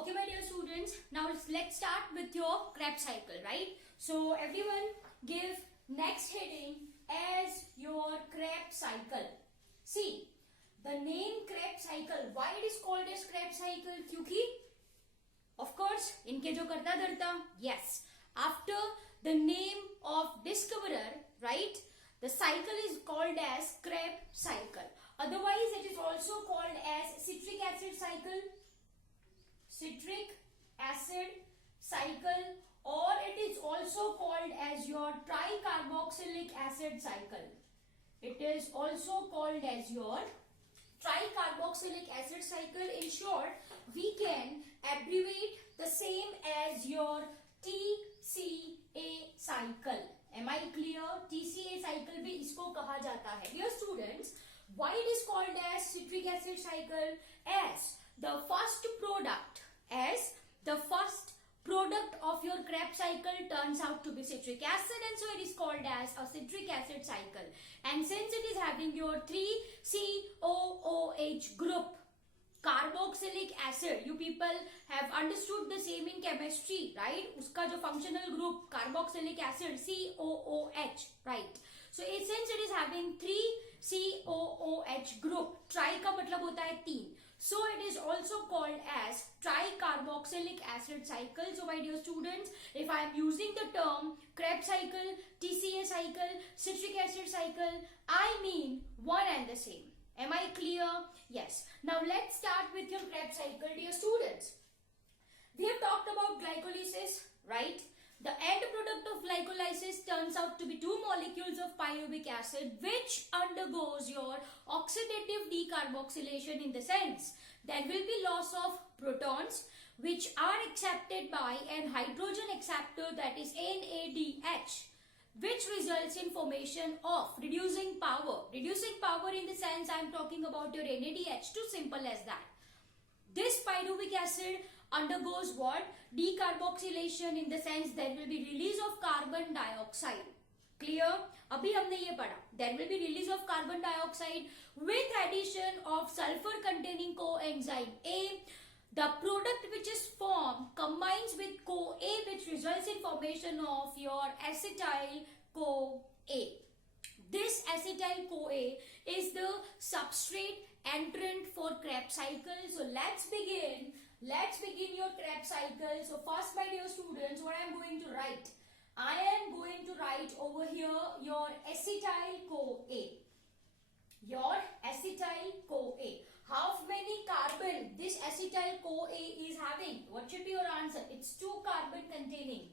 Okay, my dear students, now let's start with your Krebs cycle, right? So everyone give next heading as your Krebs cycle. See, the name Krebs cycle, why it is called as Krebs cycle? क्योंकि of course इनके जो करता धरता, yes, after the name of discoverer, right, the cycle is called as Krebs cycle. Otherwise it is also called as citric acid cycle, or it is also called as your tricarboxylic acid cycle. It is also called as your tricarboxylic acid cycle. In short, we can abbreviate the same as your TCA cycle. Am I clear? TCA cycle भी इसको कहा जाता है. Dear students, why it is called as citric acid cycle? As the first product of your Krebs cycle turns out to be citric acid, and so it is called as a citric acid cycle. And since it is having your 3COOH group, carboxylic acid, you people have understood the same in chemistry, right? उसका जो functional group carboxylic acid COOH, right? So since it is having 3COOH group, tri का मतलब होता है 3. So it is also called as tricarboxylic acid cycle. So my dear students, if I am using the term Krebs cycle, TCA cycle, citric acid cycle, I mean one and the same. Am I clear? Yes. Now let's start with your Krebs cycle, dear students. We have talked about glycolysis, right? The end product of glycolysis turns out to be 2 molecules of pyruvic acid, which undergoes your oxidative decarboxylation, in the sense there will be loss of protons, which are accepted by an hydrogen acceptor, that is NADH, which results in formation of reducing power. Reducing power in the sense I am talking about your NADH, too simple as that. This pyruvic acid undergoes what? Decarboxylation, in the sense there will be release of carbon dioxide. Clear? अभी हमने ये पढ़ा. There will be release of carbon dioxide with addition of sulfur containing coenzyme A. The product which is formed combines with CoA, which results in formation of your acetyl CoA. This acetyl CoA is the substrate entrant for Krebs cycle. So let's begin your Krebs cycle. So first, my dear students, what I am going to write? I am going to write over here your acetyl CoA. Your acetyl CoA. How many carbon this acetyl CoA is having? What should be your answer? It's 2 carbon containing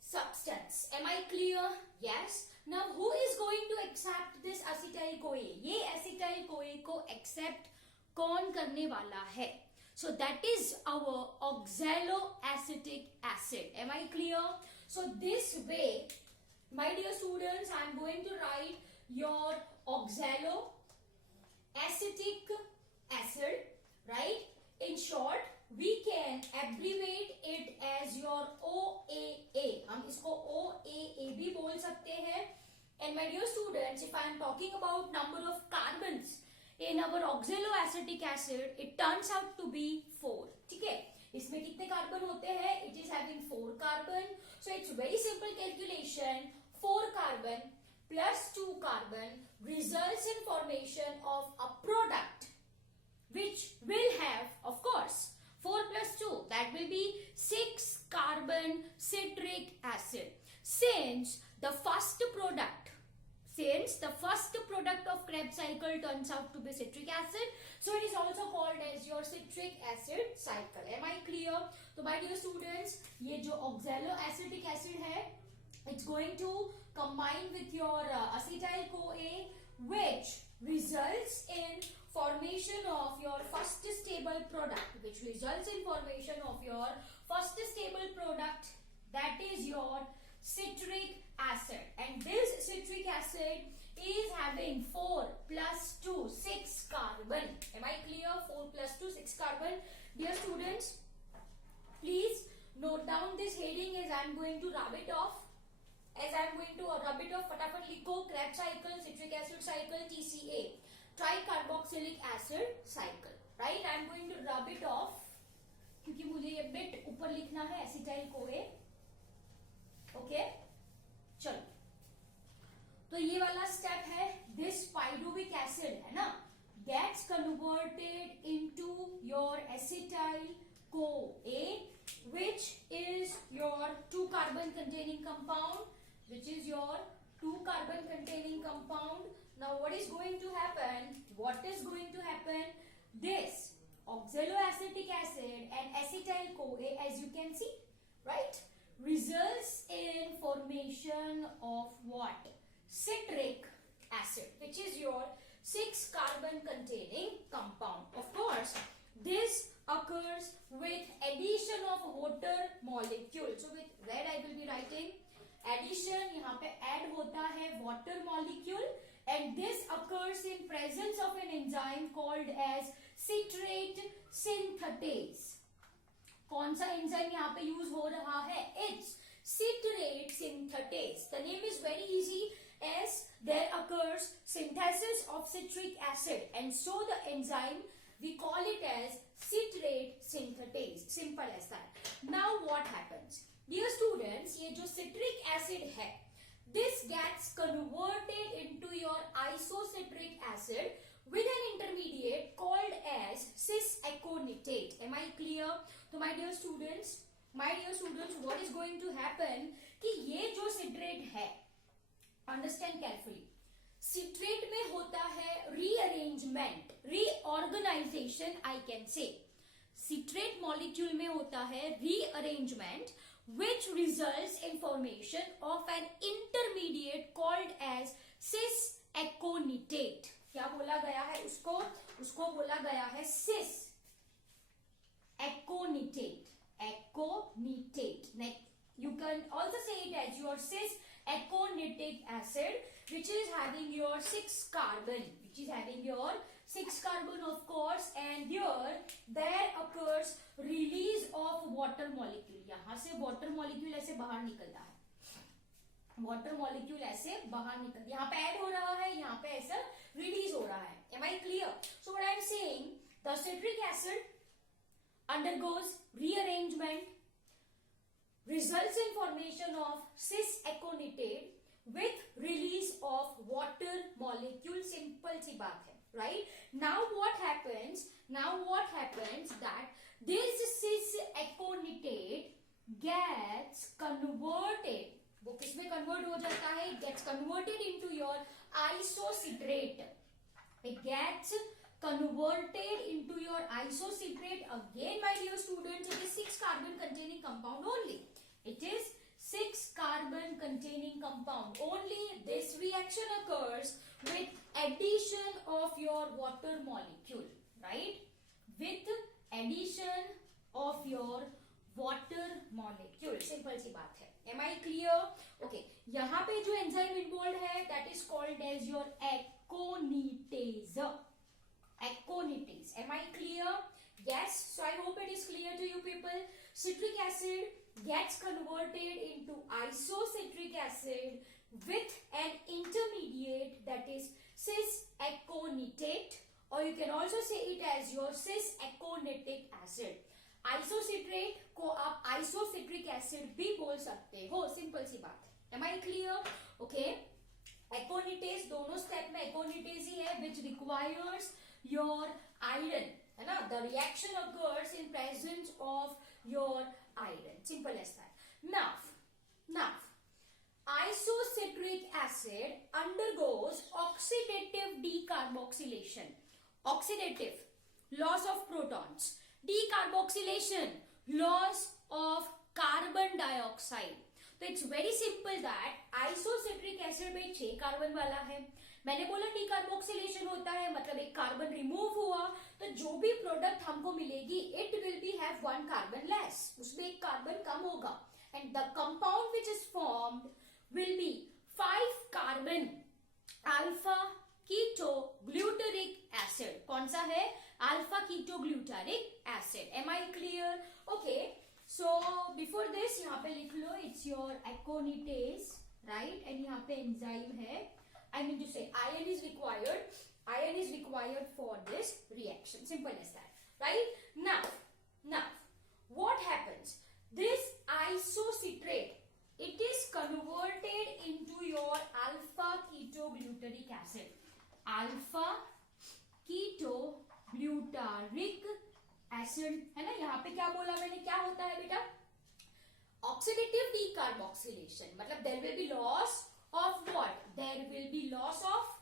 substance. Am I clear? Yes. Now who is going to accept this acetyl CoA? ये acetyl CoA को accept कौन करने वाला है? So that is our oxaloacetic acid. Am I clear? So this way, my dear students, I am going to write your oxaloacetic acid, right? In short, we can abbreviate it as your OAA. हम इसको OAA भी बोल सकते हैं. And my dear students, if I am talking about number of carbons in our oxaloacetic acid, it turns out to be 4. ठीक है? इसमें कितने कार्बन होते हैं? It is having 4 carbon. So it's very simple calculation. 4 carbon plus 2 carbon results in formation of a product which will have, of course, 4 plus 2. That will be 6 carbon citric acid. Since the first product of Krebs cycle turns out to be citric acid, so it is also called as your citric acid cycle. Am I clear? So my dear students, ये जो oxaloacetic acid है, it's going to combine with your acetyl CoA, which results in formation of your first stable product, that is your citric acid. And this citric acid is having 4 plus 2, 6 carbon. Am I clear? 4 plus 2, 6 carbon. Dear students, please note down this heading as I am going to rub it off. फटाफट लिखो. Krebs cycle, citric acid cycle, TCA, tricarboxylic acid cycle. Right? I am going to rub it off. क्योंकि मुझे ये bit ऊपर लिखना है, acetyl CoA. Okay, चलो, तो ये वाला स्टेप है, दिस पाइरुविक एसिड है ना, gets converted into your acetyl CoA, which is your 2 carbon containing compound, which is your 2 carbon containing compound. Now what is going to happen? What is going to happen? This oxaloacetic acid and acetyl CoA, as you can see, right, results in formation of what? Citric acid, which is your 6 carbon containing compound. Of course, this occurs with addition of water molecule. So with red I will be writing addition, यहाँ पे add होता है water molecule, and this occurs in presence of an enzyme called as citrate synthetase. कौन सा enzyme यहाँ पे use हो रहा है? It's citrate synthetase. The name is very easy, as there occurs synthesis of citric acid, and so the enzyme we call it as citrate synthetase. Simple as that. Now what happens? Dear students, ये जो citric acid है, this gets converted into your isocitric acid with an intermediate called as cis-aconitate. Am I clear? So my dear students, what is going to happen कि ये जो citrate है, understand carefully, citrate में होता है rearrangement, reorganisation, I can say, citrate molecule में होता है rearrangement, which results in formation of an intermediate called as cis-aconitate. क्या बोला गया है उसको बोला गया है cis aconitate. You can also say it as your cis aconitic acid, which is having your 6 carbon, of course, and here there occurs release of water molecule. यहाँ से water molecule ऐसे बाहर निकलता है, यहाँ पे ऐड हो रहा है, यहाँ पे ऐसा रिलीज हो रहा है. Am I clear? So what I am saying, the citric acid undergoes rearrangement, results in formation of cis-aconitate with release of water molecule. Simple सी बात है, right? Now what happens that this cis-aconitate gets converted. वो किसमें convert हो जाता है? It gets converted into your isocitrate. It gets converted into your isocitrate. Again, my dear students, it is 6 carbon containing compound only. It is 6 carbon containing compound only. This reaction occurs with addition of your water molecule, right? With addition of your water molecule. Simple सी बात है. Am I clear? Okay. यहाँ पे जो enzyme involved है, that is called as your aconitase. Aconitase. Am I clear? Yes. So I hope it is clear to you people. Citric acid gets converted into isocitric acid with an intermediate, that is cis-aconitate, or you can also say it as your cis-aconitic acid. Isocitrate को आप isocitric acid भी बोल सकते हो. Simple सी बात है. Am I clear? Okay. एकोनिटेज, दोनों step में एकोनिटेज ही है, which requires your iron, है ना? The reaction occurs in presence of your iron. Simple as that. Now, isocitric acid undergoes oxidative decarboxylation. Oxidative, loss of protons. Decarboxylation, loss of carbon dioxide. तो it's very simple that isocitric acid में 6 carbon वाला है. मैंने बोला decarboxylation होता है, मतलब एक कार्बन रिमूव हुआ, तो जो भी प्रोडक्ट हमको मिलेगी it will be have 1 carbon less, उसमें एक कार्बन कम होगा, and the compound which is formed will be 5 carbon alpha keto glutaric acid. कौन सा है? Alpha keto glutaric acid. Am I clear? Okay. So before this यहाँ पे लिख लो, it's your aconitase, right, and यहाँ पे एंजाइम है. I mean to say iron is required for this reaction. Simple as that, right? Now isocitrate, it is converted into your alpha ketoglutaric acid. Alpha ketoglutaric acid है ना. यहाँ पे क्या बोला मैंने, क्या होता है बेटा, ऑक्सीडेटिव डीकार्बोक्सिलेशन. मतलब there will be loss of what, there will be loss of,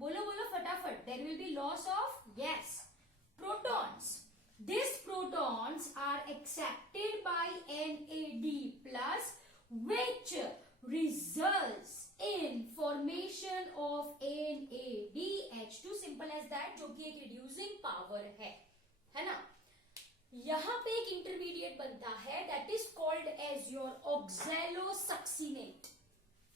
बोलो बोलो फटाफट, there will be loss of, yes, protons. These protons are accepted by NAD plus, which results in formation of NADH2. Simple as that, जो कि एक reducing power है ना. यहाँ पे एक intermediate बनता है, that is called as your oxalosuccinate.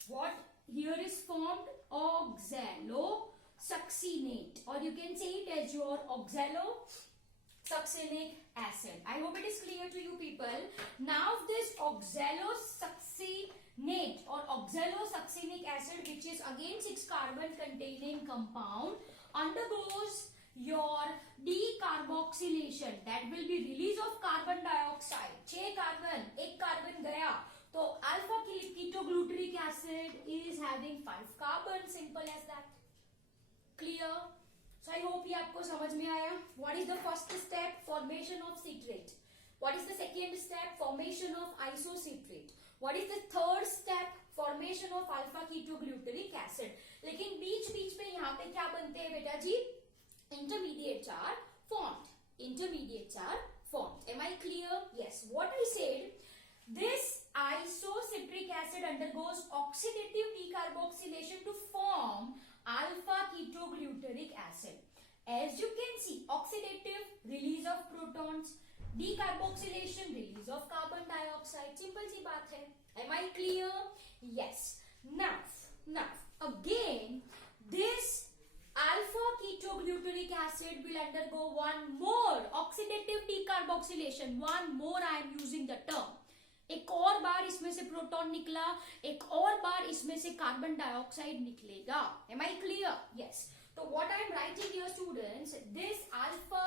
What here is formed? Oxalosuccinate, or you can say it as your oxalosuccinic acid. I hope it is clear to you people. Now this oxalosuccinate or oxalosuccinic acid, which is again 6 carbon containing compound, undergoes your decarboxylation. That will be release of carbon dioxide. 6 carbon, 1 carbon गया, तो alpha ketoglutaric acid is having 5 carbon. Simple as that. Clear? So I hope ये आपको समझ में आया. What is the first step? Formation of citrate. What is the second step? Formation of isocitrate. What is the third step? Formation of alpha ketoglutaric acid. लेकिन बीच बीच में यहाँ पे क्या बनते हैं बेटा जी? Intermediates are formed. Intermediates are formed. Am I clear? Yes. What I said, this isocitric acid undergoes oxidative decarboxylation to form alpha ketoglutaric acid. As you can see, oxidative, release of protons, decarboxylation, release of carbon dioxide. Simple सी बात है. Am I clear? Yes. Now again, this alpha ketoglutaric acid will undergo one more oxidative decarboxylation. One more, I am using the term. एक और बार इसमें से proton निकला, एक और बार इसमें से कार्बन डाइऑक्साइड निकलेगा. Am I clear? Yes. So what I am writing here students, this alpha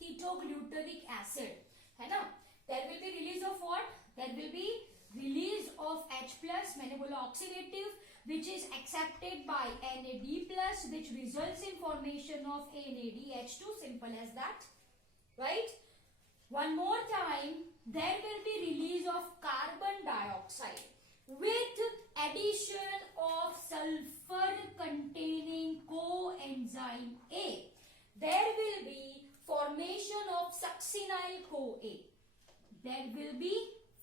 ketoglutaric acid है ना, there will be release of what? There will be release of H plus, मैंने बोला oxidative, which is accepted by NAD plus, which results in formation of NADH2. Simple as that, right? One more time, there will be release of carbon dioxide with addition of sulfur containing coenzyme A. There will be formation of succinyl CoA. There will be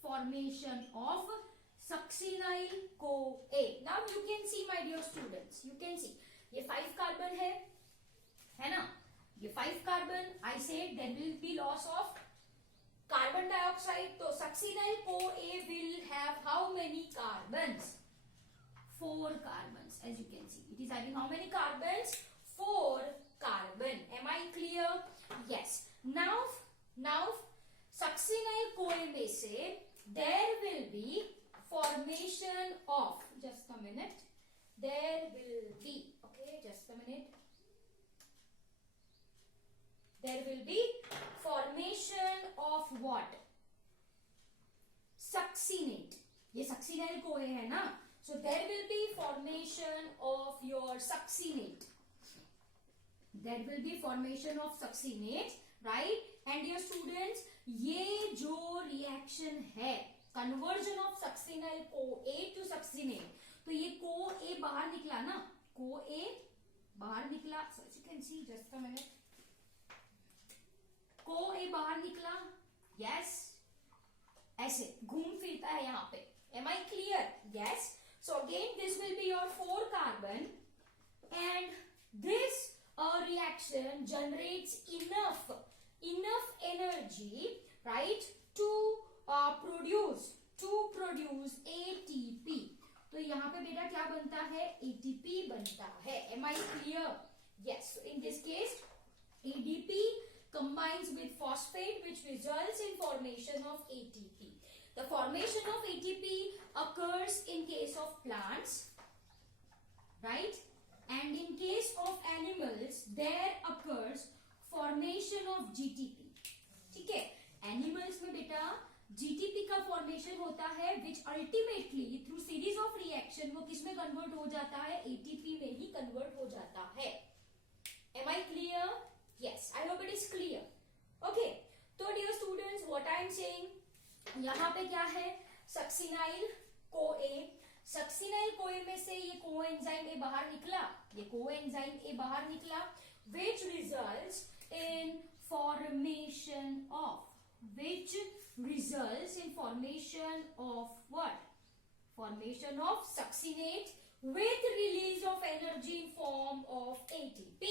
formation of succinyl CoA. Now you can see my dear students, you can see ये 5 carbon है ना, ये 5 carbon. I said there will be loss of carbon dioxide, तो succinyl CoA will have how many carbons? 4 carbons. As you can see, it is having how many carbons? 4 carbon. Am I clear? Yes. Now succinyl CoA में से there will be formation of, just a minute, there will be, okay, just a minute, there will be formation of what? Succinate. ये succinyl CoA है ना, so there will be formation of your succinate. There will be formation of succinate, right? And your students, ये जो reaction है, conversion of succinyl CoA to succinate, तो ये CoA बाहर निकला ना, CoA बाहर निकला, so as you can see, just a minute, CoA बाहर निकला, yes, ऐसे घूम फिरता है यहाँ पे. Am I clear? Yes. So again, this will be your 4 carbon, and this reaction generates enough energy, right, to produce ATP. तो यहाँ पे बेटा क्या बनता है? ATP बनता है. Am I clear? Yes. So in this case, ADP combines with phosphate, which results in formation of ATP. The formation of ATP occurs in case of plants, right? And in case of animals, there occurs formation of GTP. ठीक है? Animals में बेटा GTP का formation होता है which ultimately through series of reaction वो किसमें convert हो जाता है, एटीपी में ही कन्वर्ट हो जाता है. Am I clear? Yes, I hope it is clear. Okay, तो dear students what I am saying, यहाँ पे क्या है, सक्सिनाइल कोए. सक्सिनाइल कोए में से ये कोएंजाइम ए बाहर निकला, ये कोएंजाइम ए बाहर निकला, which results in formation of, which results in formation of what? Formation of succinate with release of energy in form of ATP.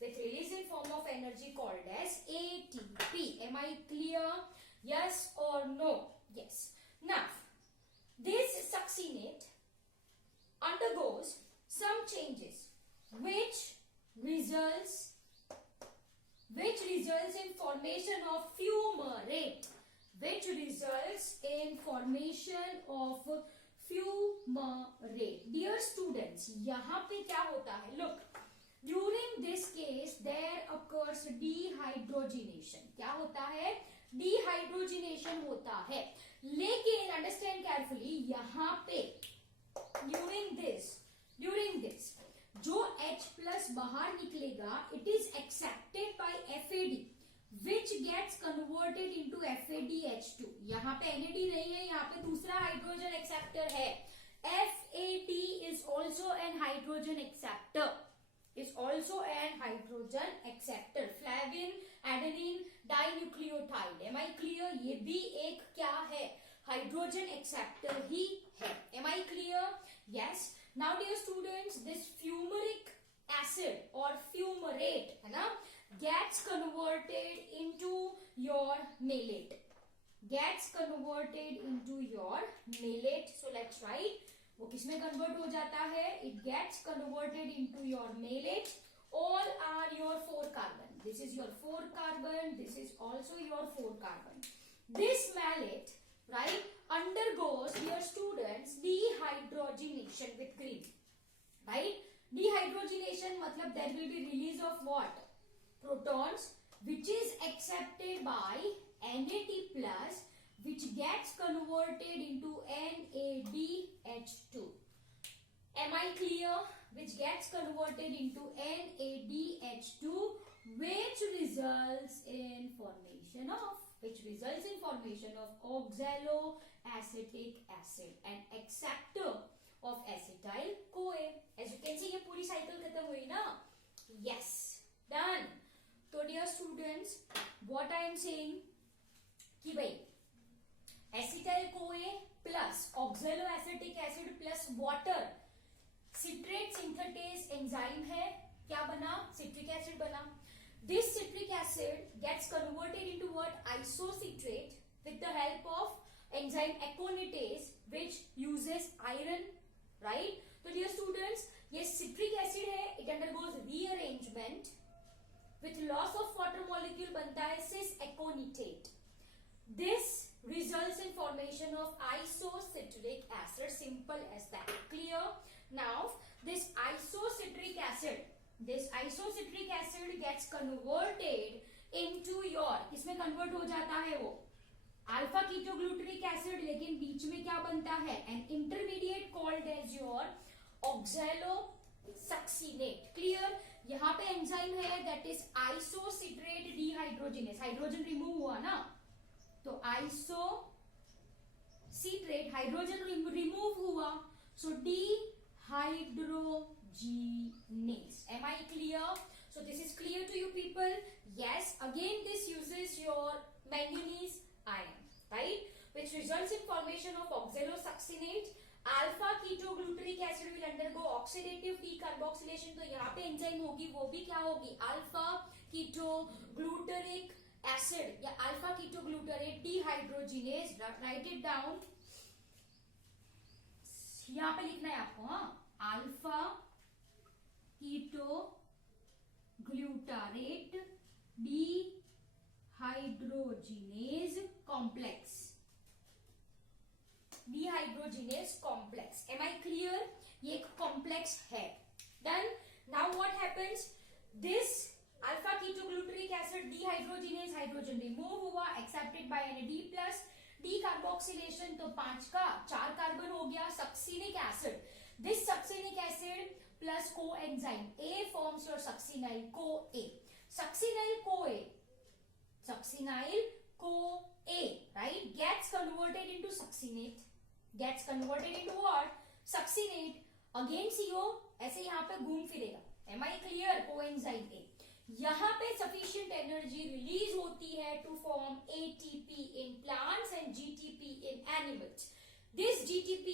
With release in form of energy called as ATP. Am I clear? Yes or no? Yes. Now, this succinate undergoes some changes which results in formation of fumarate, which results in formation of fumarate. Dear students, यहाँ पे क्या होता है, look, during this case there occurs dehydrogenation. क्या होता है, dehydrogenation होता है, लेकिन understand carefully, यहाँ पे during this जो H plus बाहर निकलेगा, it is accepted by FAD which gets converted into FADH2. यहाँ पे NAD नहीं है, यहाँ पे दूसरा हाइड्रोजन एक्सेप्टर है. FAD is also an hydrogen acceptor, flavin adenine dinucleotide. Am I clear? ये भी एक क्या है, हाइड्रोजन एक्सेप्टर ही है. Am I clear? Yes. Now dear students, this fumaric acid or fumarate है ना, gets converted into your malate, so let's write, वो किसमें convert हो जाता है, it gets converted into your malate. All are your 4 carbon, this is your 4 carbon, this is also your 4 carbon. This malate, right, undergoes, dear students, dehydrogenation with green, right? Dehydrogenation matlab there will be release of what, protons, which is accepted by NAD plus, which gets converted into NADH2. Am I clear? Which gets converted into NADH2, which results in formation of oxaloacetic acid, an acceptor of acetyl CoA. As you can see, ये पूरी cycle खत्म हुई ना. Yes, done. तो dear students, what I am saying कि भाई acetyl CoA plus oxaloacetic acid plus water, citrate synthetase enzyme है, क्या बना, citric acid बना. This citric acid gets converted into what, isocitrate with the help of enzyme aconitase which uses iron, right? So dear students, ये citric acid है, it undergoes rearrangement with loss of water molecule बनता है cis aconitate. This results in formation of isocitric acid, simple as that. Clear? Now this isocitric acid gets converted into your, किसमें convert हो जाता है वो, alpha ketoglutaric acid, लेकिन बीच में क्या बनता है, an intermediate called as your oxalosuccinate. Clear? यहाँ पे एंजाइम है that is isocitrate dehydrogenase, hydrogen remove हुआ ना, तो isocitrate हाइड्रोजन रिमूव हुआ, so dehydrogenase. Am I clear? So this is clear to you people? Yes. Again this uses your manganese ion, right, which results in formation of oxalosuccinate. Alpha ketogluteric acid will undergo oxidative decarboxylation. तो यहाँ पे enzyme होगी, वो भी क्या होगी, alpha ketoglutaric acid या alpha ketoglutarate dehydrogenase. Right it down, यहाँ पे लिखना है आपको, हाँ, alpha ketoglutarate dehydrogenase complex, dehydrogenase complex. Am I clear? ये एक कॉम्प्लेक्स है. Done. Now what happens, this alpha ketoglutaric acid dehydrogenase, hydrogen remove हुआ, एक्सेप्टेड बाय NAD+, डीकार्बोक्सिलेशन तो 5 का 4 कार्बन हो गया. Succinic acid, this succinic acid plus coenzyme A forms your succinyl CoA. Succinyl CoA, right, gets converted into succinate. Gets converted into what? Succinate. Again CO ऐसे यहाँ पे घूम फिरेगा. Am I clear? Coenzyme A. यहाँ पे sufficient energy release होती है to form ATP in plants and GTP in animals. This GTP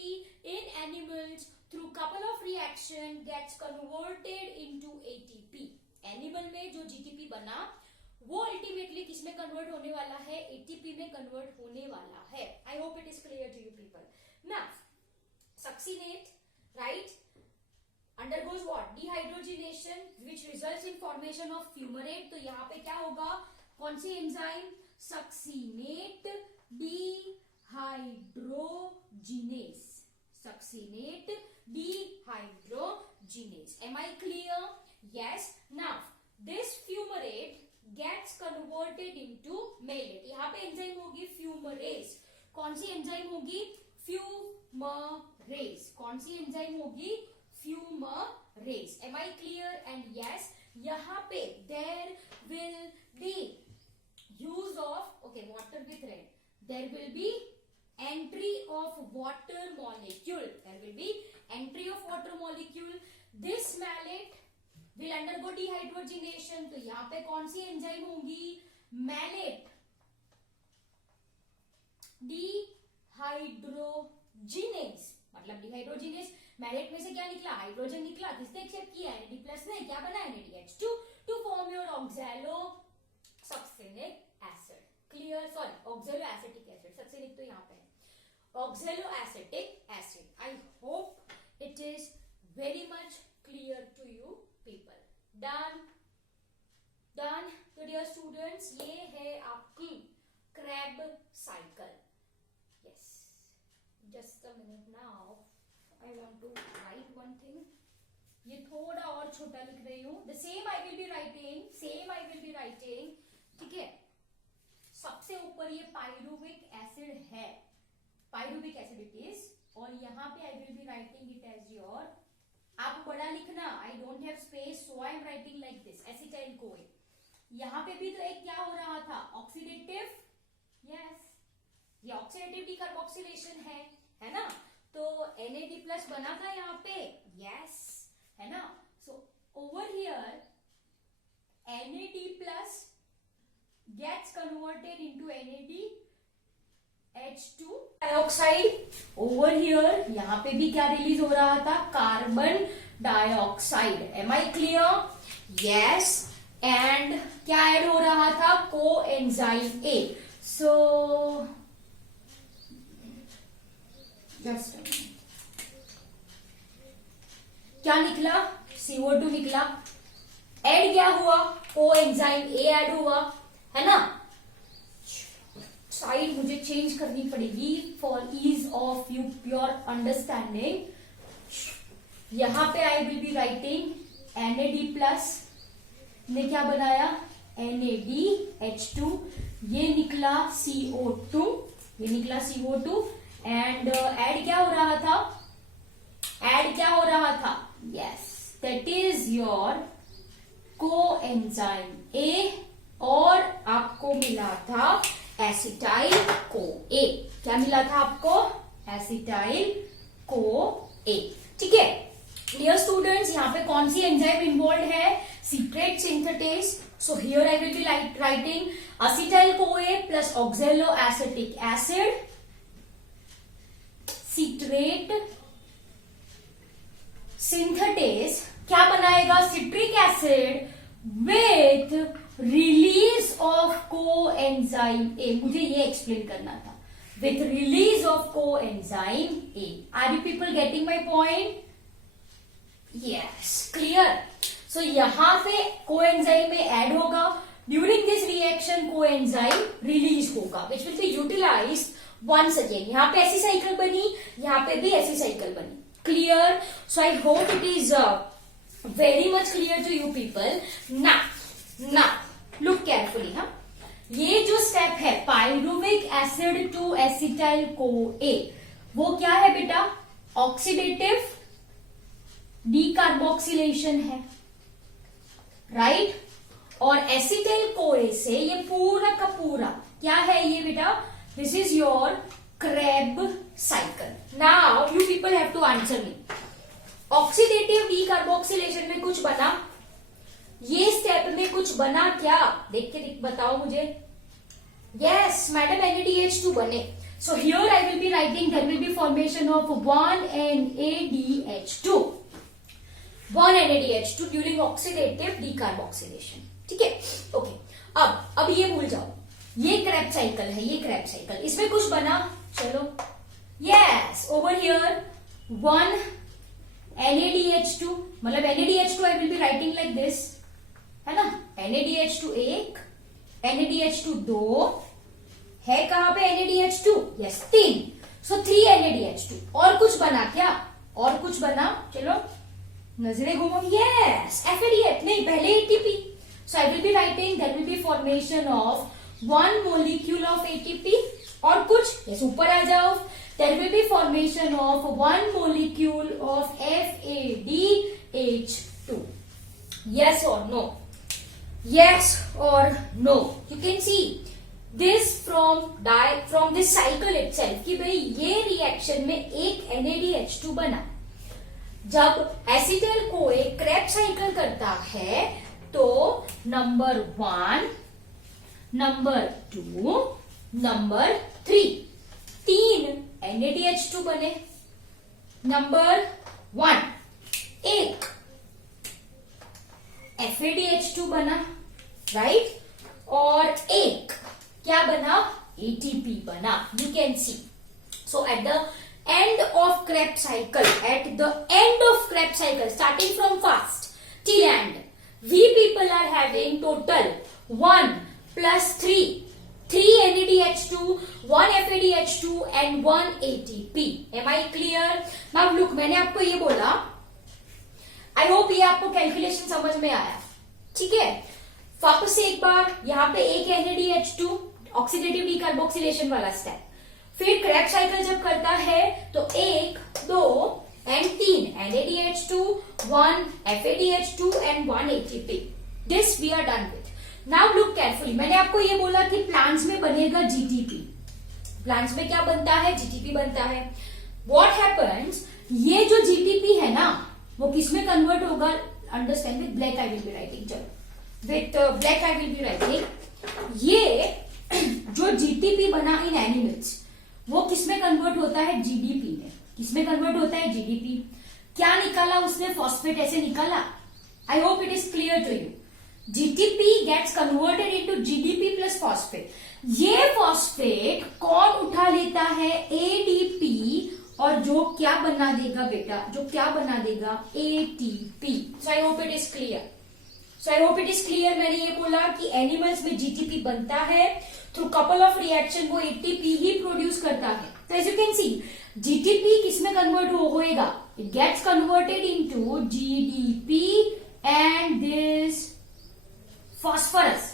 in animals through couple of reaction gets converted into ATP. Animal में जो GTP बना वो ultimately किसमें convert होने वाला है? ATP में कन्वर्ट होने वाला है. I hope it is clear to you people. Now, succinate, right, undergoes what? Dehydrogenation, which results in formation of fumarate. तो यहाँ पे क्या होगा? कौन सी enzyme? Succinate dehydrogenase. Succinate dehydrogenase. Am I clear? Yes. Now this fumarate gets converted into malate. यहाँ पे enzyme होगी fumarase. कौन सी एंजाइम होगी? fumarase. कौन सी एंजाइम होगी? fumarase. Am I clear? And yes, यहाँ पे there will be use of water with red. There will be entry of water molecule. There will be entry of water molecule. This malate will undergo dehydrogenation. तो यहाँ पे कौन सी enzyme होगी? malate dehydrogenase. मतलब dehydrogenase. malate में से क्या निकला? हाइड्रोजन निकला. किसने एक्सेप्ट किया? NAD+ ने. क्या बना? NADH2 to form your oxalosuccinic acid. Clear? Sorry, oxaloacetic acid. succinic तो यहाँ पे है. Oxaloacetic acid. I hope it is very much clear to you people. Done. Done. तो dear students, ये है आपकी Krebs cycle. Yes. Just a minute now. I want to write one thing. ये थोड़ा और छोटा लिख रही हूँ. The same I will be writing. ठीक है. सबसे ऊपर ये पायरुविक एसिड है. Pyruvic acid it is. और यहाँ पे I will be writing it as your. आप बड़ा लिखना. I don't have space, so I am writing like this. Acetyl CoA. यहाँ पे भी तो एक क्या हो रहा था? ऑक्सीडेटिव. यस, ये ऑक्सीडेटिव डीकार्बोक्सिलेशन है ना. तो NAD+ बना था यहाँ पे. यस, है ना. So over here NAD+ gets converted into NADH2 dioxide. Over here यहाँ पे भी क्या रिलीज हो रहा था? Carbon dioxide. Am I clear? Yes. And क्या ऐड हो रहा था? coenzyme A. So just क्या निकला? CO2 निकला. ऐड क्या हुआ? coenzyme A ऐड हुआ, है ना. साइड मुझे चेंज करनी पड़ेगी for ease of you pure understanding. यहां पे I will be writing NAD+ ने क्या बनाया? NADH2. ये निकला CO2. एंड ऐड क्या हो रहा था? Yes, that is your coenzyme A. और आपको मिला था एसिटाइल CoA. क्या मिला था आपको? Acetyl CoA. ठीक है डियर स्टूडेंट्स. यहाँ पे कौन सी एंजाइम इन्वॉल्व है? citrate synthetase. So here I will be writing acetyl CoA plus oxaloacetic acid. Citrate synthetase क्या बनाएगा? citric acid with release of coenzyme A. मुझे ये एक्सप्लेन करना था. With release of coenzyme A. Are you people getting my point? Yes. Clear? So यहाँ पे coenzyme में add होगा. During this reaction coenzyme release होगा, which will be utilized once again. यहाँ पे ऐसी साइकिल बनी, यहाँ पे भी ऐसी साइकिल बनी. Clear? So I hope it is very much clear to you people. Now look carefully. हाँ, ये जो स्टेप है pyruvic acid to acetyl CoA, वो क्या है बेटा? ऑक्सीडेटिव डीकार्बोक्सिलेशन है, राइट? और एसिटाइल CoA से ये पूरा का पूरा क्या है ये बेटा? This is your Krebs cycle. Now you people have to answer me. Oxidative decarboxylation में कुछ बना, ये स्टेप में कुछ बना क्या? देख के बताओ मुझे. यस मैडम, NaDH2 बने. So here I will be writing there will be formation of 1NaDH2. 1NaDH2 during oxidative decarboxylation. ठीक है, ओके. अब ये भूल जाओ, ये क्रेब साइकिल है, ये क्रेब साइकिल. इसमें कुछ बना, चलो. यस, ओवर हियर 1 NaDH2, मतलब NaDH2 I will be writing like this, है ना? NaDH2 एक, NaDH2 दो, है कहां पे NaDH2? यस 3. सो 3 NaDH2. और कुछ बना क्या? और कुछ बना, चलो नजरें घूमो. यस FADH, नहीं पहले ATP. So I will be writing there will be formation of 1 molecule of ATP. और कुछ, यस ऊपर आ जाओ. There will be formation of 1 molecule of FADH2. yes or no? Yes or no? You can see this from this cycle itself कि भाई ये reaction में एक NaDH2 बना. जब एसिटाइल CoA क्रेब साइकिल करता है तो नंबर 1, नंबर 2, नंबर 3, 3 NaDH2 बने. नंबर 1 एक FADH2 बना, राइट? और एक क्या बना? ATP बना. You can see. So at the end of Krebs cycle, starting from first till end, we people are having total 1 plus 3 NaDH2, 1 FADH2 and 1 ATP. Am I clear? Now look, मैंने आपको ये बोला, I hope ये आपको calculation समझ में आया. ठीक है, वापस से एक बार, यहाँ पे एक NaDH2 ऑक्सीडेटिव डीकार्बोक्सिलेशन वाला स्टेप. फिर क्रेब साइकिल जब करता है तो 1, 2 and 3 NaDH2, 1 FADH2 and 1 ATP. This we are done with. Now look carefully. मैंने आपको ये बोला कि प्लांट्स में बनेगा GTP. प्लांट्स में क्या बनता है? GTP बनता है. What happens? ये जो GTP है ना, वो किसमें कन्वर्ट होगा? Understand with black I will be writing. चलो with black I will be writing. ये जो GTP बना इन एनिमल्स, वो किसमें कन्वर्ट होता है? GDP में. किसमें कन्वर्ट होता है? GDP. क्या निकाला उसने? फॉस्फेट ऐसे निकाला. I hope it is clear to you. GTP gets converted into GDP plus phosphate. ये फॉस्फेट कौन उठा लेता है? ADP. और जो क्या बना देगा बेटा? जो क्या बना देगा? ATP. So I hope it is clear. मैंने ये बोला कि एनिमल्स में GTP बनता है थ्रू कपल ऑफ रिएक्शन, वो ATP ही प्रोड्यूस करता है. तो as you can see, GTP किसमें कन्वर्ट होएगा? It gets converted into GDP and this phosphorus.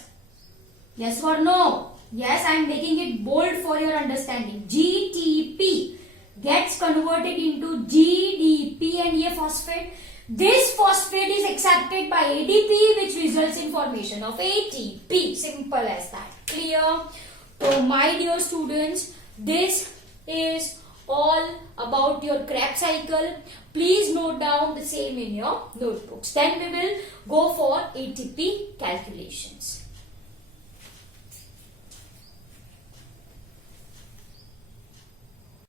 Yes or no? Yes, I am making it bold for your understanding. GTP gets converted into GDP and ये phosphate. This phosphate is accepted by ADP, which results in formation of ATP. Simple as that. Clear? So my dear students, this is all about your Krebs cycle. Please note down the same in your notebooks. Then we will go for ATP calculations.